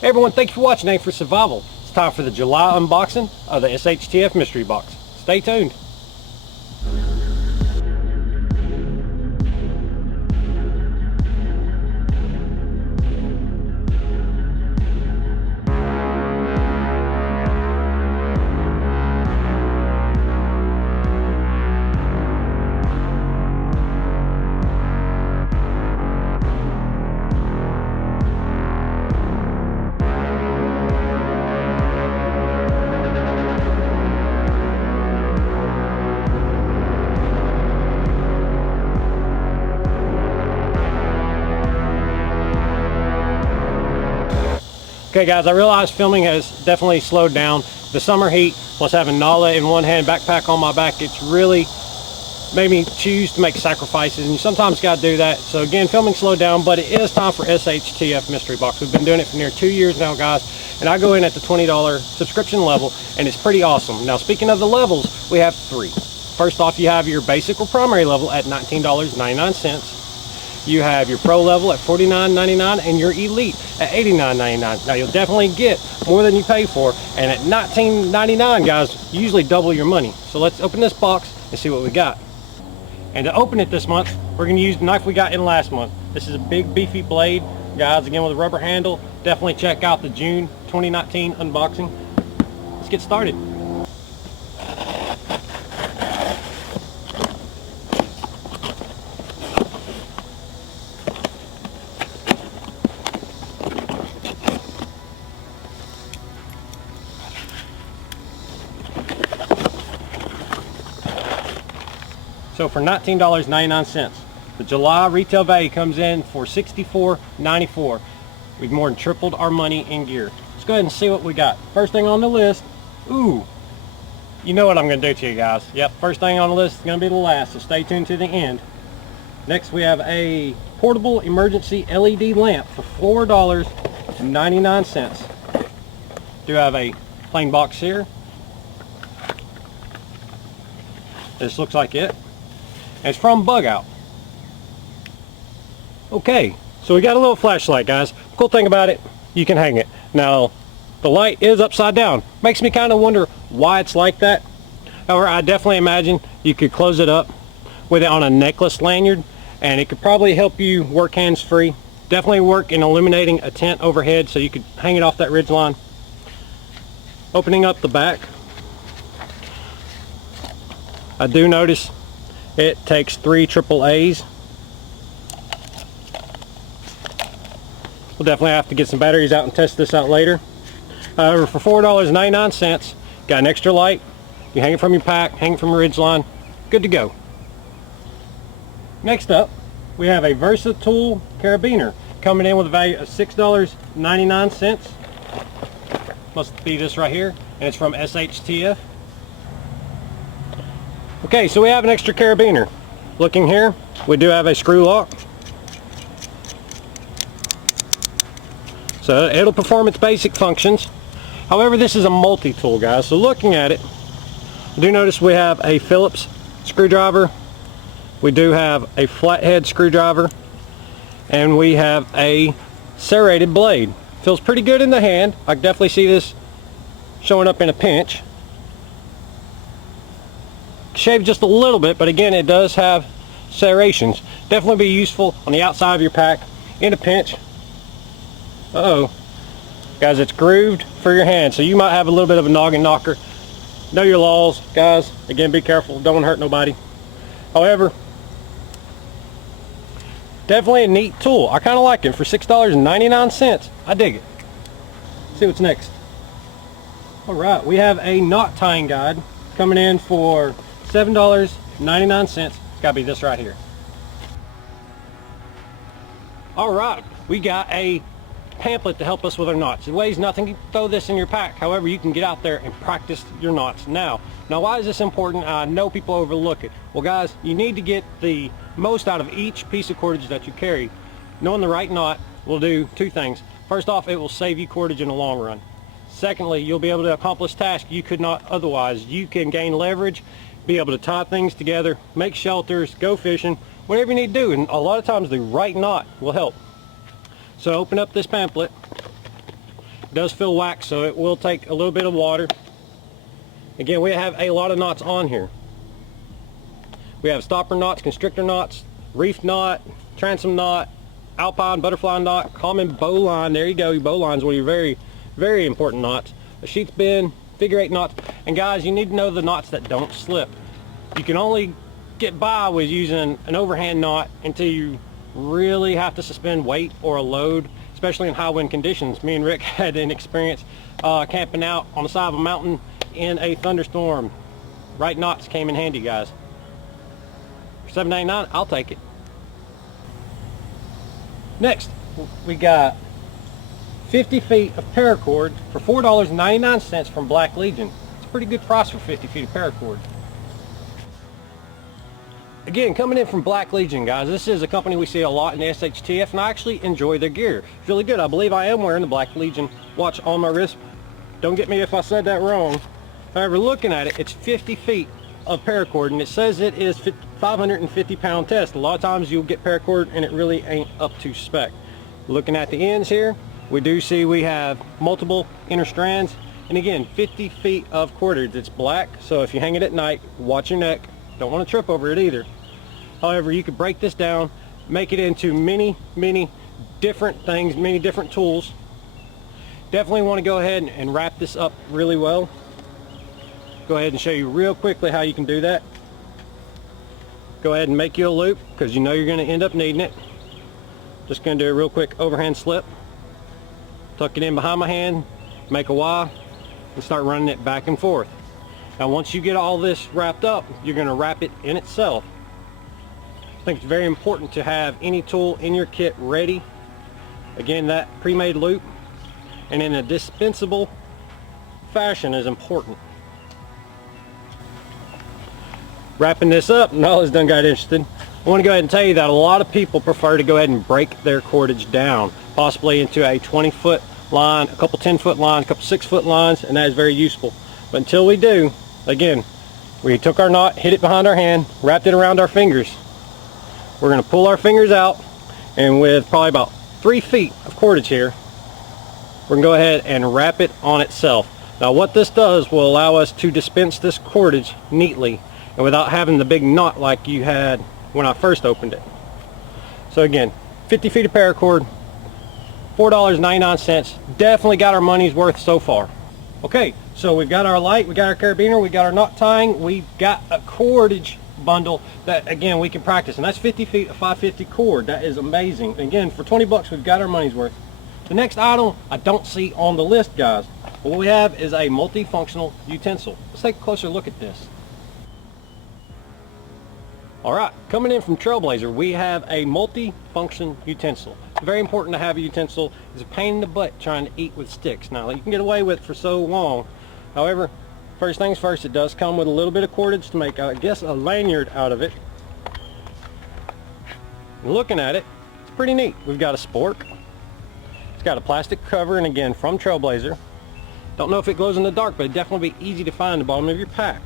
Hey everyone, thank you for watching A for Survival. It's time for the July unboxing of the SHTF mystery box. Stay tuned. Okay guys, I realize filming has definitely slowed down. The summer heat, plus having Nala in one hand, backpack on my back, it's really made me choose to make sacrifices, and you sometimes got to do that. So again, filming slowed down, but it is time for SHTF mystery box. We've been doing it for near 2 years now, guys, and I go in at the $20 subscription level, and it's pretty awesome. Now, speaking of the levels, we have 3. First off, you have your basic or primary level at $19.99. You have your pro level at $49.99 and your elite at $89.99. Now you'll definitely get more than you pay for, and at $19.99, guys, you usually double your money. So let's open this box and see what we got. And to open it this month, we're going to use the knife we got in last month. This is a big beefy blade, guys, again with a rubber handle. Definitely check out the June 2019 unboxing. Let's get started. So for $19.99, the July retail value comes in for $64.94. We've more than tripled our money in gear. Let's go ahead and see what we got. First thing on the list, ooh, you know what I'm going to do to you guys. Yep, first thing on the list is going to be the last, so stay tuned to the end. Next we have a portable emergency LED lamp for $4.99. Do have a plain box here. This looks like it. It's from Bug Out. Okay, so we got a little flashlight, guys. Cool thing about it, you can hang it. Now, the light is upside down. Makes me kind of wonder why it's like that. However, I definitely imagine you could close it up with it on a necklace lanyard, and it could probably help you work hands-free. Definitely work in illuminating a tent overhead, so you could hang it off that ridge line. Opening up the back, I do notice it takes 3 AAAs. We'll definitely have to get some batteries out and test this out later. However, for $4.99, got an extra light. You hang it from your pack, hang it from your ridge line, good to go. Next up, we have a Versatility Carabiner coming in with a value of $6.99. Must be this right here, and it's from SHTF. Okay, so we have an extra carabiner. Looking here, we do have a screw lock. So it'll perform its basic functions. However, this is a multi-tool, guys. So looking at it, I do notice we have a Phillips screwdriver. We do have a flathead screwdriver. And we have a serrated blade. Feels pretty good in the hand. I can definitely see this showing up in a pinch. Shaved just a little bit, but again, it does have serrations. Definitely be useful on the outside of your pack in a pinch. Uh-oh. Guys, it's grooved for your hand, so you might have a little bit of a noggin knocker. Know your laws, guys. Again, be careful. Don't hurt nobody. However, definitely a neat tool. I kind of like it for $6.99. I dig it. Let's see what's next. Alright, we have a knot tying guide coming in for $7.99. It's got to be this right here. Alright, we got a pamphlet to help us with our knots. It weighs nothing. You can throw this in your pack. However, you can get out there and practice your knots. Now why is this important? I know people overlook it. Well guys, you need to get the most out of each piece of cordage that you carry. Knowing the right knot will do 2 things. First off, it will save you cordage in the long run. Secondly, you'll be able to accomplish tasks you could not otherwise. You can gain leverage, be able to tie things together, make shelters, go fishing, whatever you need to do, and a lot of times the right knot will help. So open up this pamphlet. It does feel wax, so it will take a little bit of water. Again, we have a lot of knots on here. We have stopper knots, constrictor knots, reef knot, transom knot, alpine, butterfly knot, common bowline. There you go, your bowline's one of your very, very important knots. A sheath bend, figure 8 knots. And guys, you need to know the knots that don't slip. You can only get by with using an overhand knot until you really have to suspend weight or a load, especially in high wind conditions. Me and Rick had an experience camping out on the side of a mountain in a thunderstorm. Right knots came in handy, guys. For $7.99, I'll take it. Next, we got 50 feet of paracord for $4.99 from Black Legion. It's a pretty good price for 50 feet of paracord. Again, coming in from Black Legion, guys. This is a company we see a lot in the SHTF, and I actually enjoy their gear. It's really good. I believe I am wearing the Black Legion watch on my wrist. Don't get me if I said that wrong. However, looking at it, it's 50 feet of paracord, and it says it is 550 pound test. A lot of times you'll get paracord and it really ain't up to spec. Looking at the ends here, we do see we have multiple inner strands, and again, 50 feet of cordage. It's black, so if you hang it at night, watch your neck. Don't want to trip over it either. However, you could break this down, make it into many different things, many different tools. Definitely want to go ahead and wrap this up really well. Go ahead and show you real quickly how you can do that. Go ahead and make you a loop, because you know you're going to end up needing it. Just going to do a real quick overhand slip. Tuck it in behind my hand, make a Y, and start running it back and forth. Now once you get all this wrapped up, you're going to wrap it in itself. I think it's very important to have any tool in your kit ready. Again, that pre-made loop and in a dispensable fashion is important. Wrapping this up, now it's done got interested. I want to go ahead and tell you that a lot of people prefer to go ahead and break their cordage down, possibly into a 20-foot line, a couple 10-foot lines, a couple 6-foot lines, and that is very useful. But until we do, again, we took our knot, hit it behind our hand, wrapped it around our fingers. We're going to pull our fingers out, and with probably about 3 feet of cordage here, we're going to go ahead and wrap it on itself. Now what this does will allow us to dispense this cordage neatly and without having the big knot like you had when I first opened it. So again, 50 feet of paracord, $4.99. Definitely got our money's worth so far. Okay, so we've got our light, we got our carabiner, we got our knot tying, we've got a cordage bundle that again we can practice, and that's 50 feet of 550 cord. That is amazing. Again, for 20 bucks we've got our money's worth. The next item I don't see on the list, guys. What we have is a multifunctional utensil. Let's take a closer look at this. Alright, coming in from Trailblazer, we have a multi-function utensil. It's very important to have a utensil. It's a pain in the butt trying to eat with sticks. Now, you can get away with it for so long. However, first things first, it does come with a little bit of cordage to make, I guess, a lanyard out of it. And looking at it, it's pretty neat. We've got a spork. It's got a plastic cover, and again, from Trailblazer. Don't know if it glows in the dark, but it'd definitely be easy to find at the bottom of your pack.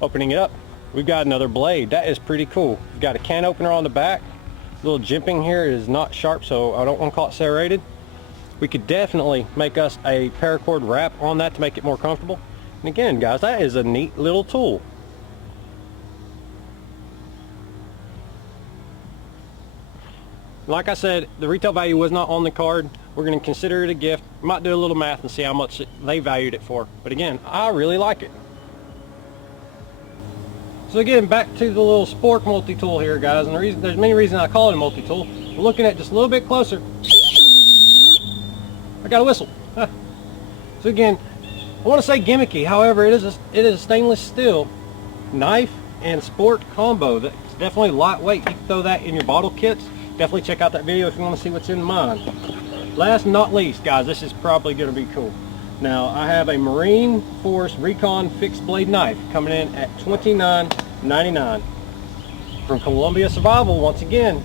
Opening it up, we've got another blade. That is pretty cool. We've got a can opener on the back. The little jimping here is not sharp, so I don't want to call it serrated. We could definitely make us a paracord wrap on that to make it more comfortable. And again, guys, that is a neat little tool. Like I said, the retail value was not on the card. We're going to consider it a gift. We might do a little math and see how much they valued it for. But again, I really like it. So again, back to the little spork multi-tool here, guys. And there's many reasons I call it a multi-tool. We're looking at just a little bit closer. I got a whistle. So again, I want to say gimmicky. However, it is a stainless steel knife and spork combo. That's definitely lightweight. You can throw that in your bottle kits. Definitely check out that video if you want to see what's in mine. Last but not least, guys, this is probably going to be cool. Now, I have a Marine Force Recon fixed blade knife coming in at $29.99. From Columbia Survival, once again,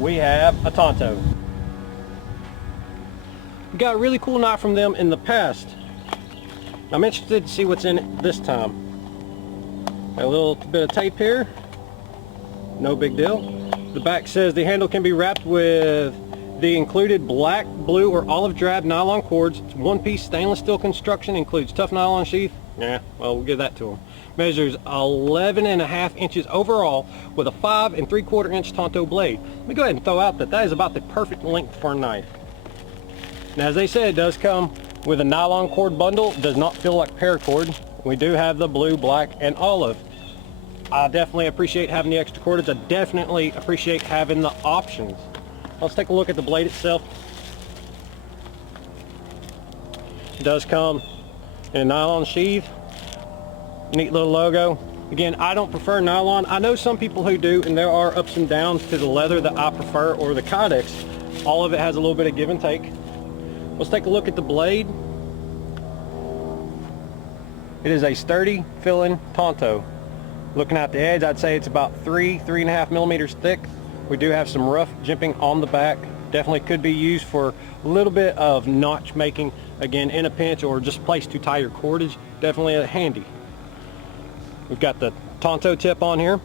we have a Tonto. We got a really cool knife from them in the past. I'm interested to see what's in it this time. Got a little bit of tape here. No big deal. The back says the handle can be wrapped with the included black, blue, or olive drab nylon cords. It's one-piece stainless steel construction, includes tough nylon sheath. Yeah, well, we'll give that to them. Measures 11.5 inches overall with a 5 3/4 inch Tonto blade. Let me go ahead and throw out that that is about the perfect length for a knife. Now, as they said, it does come with a nylon cord bundle. It does not feel like paracord. We do have the blue, black, and olive. I definitely appreciate having the extra cordage. I definitely appreciate having the options. Let's take a look at the blade itself. It does come in a nylon sheath. Neat little logo. Again, I don't prefer nylon. I know some people who do, and there are ups and downs to the leather that I prefer, or the Kydex. All of it has a little bit of give and take. Let's take a look at the blade. It is a sturdy fill-in Tonto. Looking at the edge, I'd say it's about 3.5 millimeters thick. We do have some rough jimping on the back. Definitely could be used for a little bit of notch making, again, in a pinch, or just place to tie your cordage. Definitely handy. We've got the Tonto tip on here.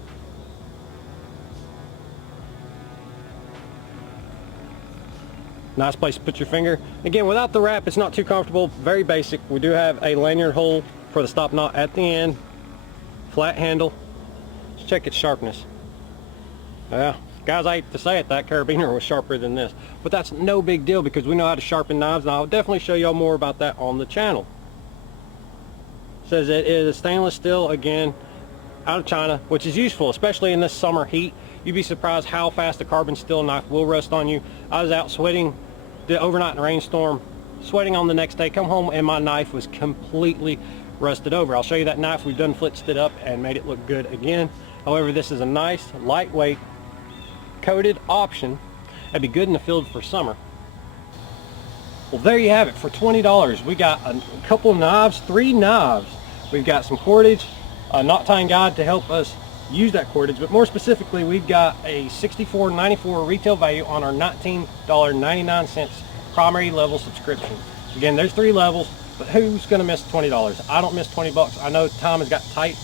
Nice place to put your finger. Again, without the wrap, it's not too comfortable. Very basic. We do have a lanyard hole for the stop knot at the end. Flat handle. Let's check its sharpness. Yeah, guys, I hate to say it, that carabiner was sharper than this, but that's no big deal because we know how to sharpen knives, and I'll definitely show y'all more about that on the channel. It says it is stainless steel, again, out of China, which is useful, especially in this summer heat. You'd be surprised how fast a carbon steel knife will rust on you. I was out sweating the overnight in a rainstorm, sweating on the next day, come home and my knife was completely rusted over. I'll show you that knife. We've done flitzed it up and made it look good again. However, this is a nice, lightweight, coated option. That'd be good in the field for summer. Well, there you have it. For $20, we got a couple of knives, 3 knives. We've got some cordage, a knot tying guide to help us use that cordage, but more specifically, we've got a $64.94 retail value on our $19.99 primary level subscription. Again, there's 3 levels, but who's gonna miss $20? I don't miss 20 bucks. I know time has got tight,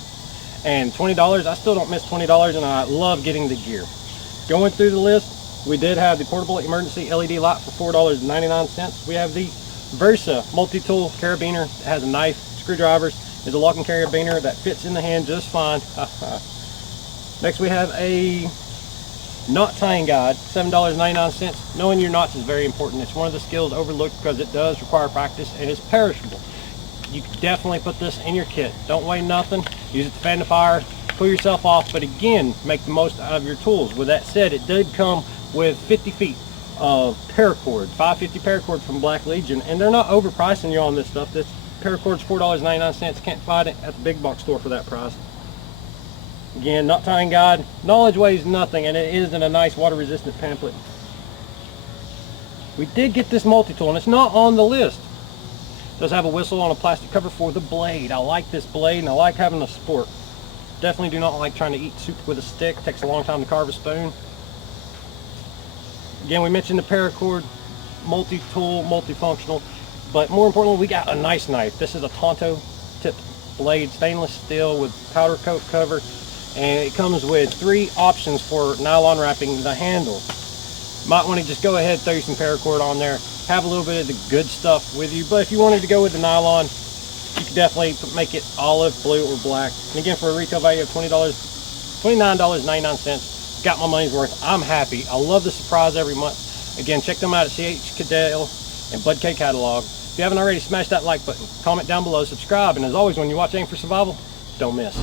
and $20, I still don't miss $20, and I love getting the gear. Going through the list, we did have the portable emergency LED light for $4.99. We have the Versa Multitool carabiner. It has a knife, screwdrivers. It's a locking carabiner that fits in the hand just fine. Next, we have a knot tying guide, $7.99. Knowing your knots is very important. It's one of the skills overlooked because it does require practice and it's perishable. You can definitely put this in your kit. Don't weigh nothing. Use it to fan the fire, pull yourself off, but again, make the most out of your tools. With that said, it did come with 50 feet of paracord, 550 paracord from Black Legion, and they're not overpricing you on this stuff. This paracord's $4.99. Can't find it at the big box store for that price. Again, knot tying guide. Knowledge weighs nothing, and it is in a nice water resistant pamphlet. We did get this multi-tool, and it's not on the list. It does have a whistle on a plastic cover for the blade. I like this blade, and I like having the sport. Definitely do not like trying to eat soup with a stick. It takes a long time to carve a spoon. Again, we mentioned the paracord, multi-tool, multifunctional, but more importantly, we got a nice knife. This is a Tonto tip blade, stainless steel with powder coat cover, and it comes with 3 options for nylon wrapping the handle. Might want to just go ahead, throw some paracord on there, have a little bit of the good stuff with you, but if you wanted to go with the nylon, you can definitely make it olive, blue, or black. And again, for a retail value of $29.99, got my money's worth. I'm happy. I love the surprise every month. Again, check them out at CH Cadell and Bud K Catalog. If you haven't already, smash that like button, comment down below, subscribe, and as always, when you watch Aim for Survival, don't miss.